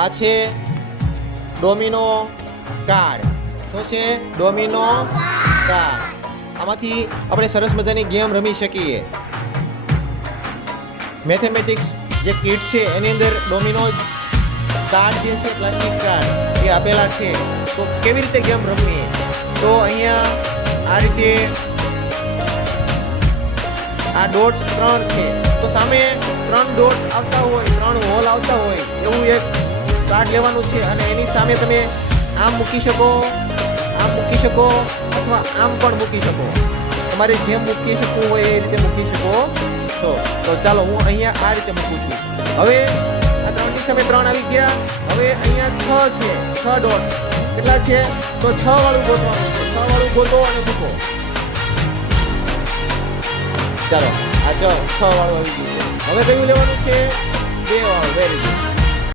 આ છે domino card. શું છે? Domino card. આમાંથી આપણે સરસ મજાની ગેમ રમી શકીએ. મેથેમેટિક્સ જે કિટ છે એની અંદર ડોમિનો કાર્ડ જે છે, પ્લાસ્ટિક કાર્ડ એ આપેલા છે. તો કેવી રીતે ગેમ રમવી? તો અહીંયા આ રીતે આ ડોટ્સ 3 છે. તો સામે 3 ડોટ્સ આવતા હોય, 3 હોલ આવતા હોય એવું એક કાર્ડ લેવાનું છે અને એની સામે તમે આમ મૂકી શકો, આમ મૂકી શકો અથવા આમ પણ મૂકી શકો. તમારે જેમ મૂકી શકવું હોય એ રીતે મૂકી શકો છો. તો ચાલો હું અહીંયા આ રીતે મૂકું છું. હવે આ 3ની સામે 3 આવી ગયા. હવે અહીંયા 6 છે, 6 ડોટ કેટલા છે? તો 6 વાળું ગોતવાનું છે. 6 વાળું ગોતો અને મૂકો. ચાલો આ 6 વાળું આવી ગયું છે. હવે કયું લેવાનું છે? 2 વાળું. Very good.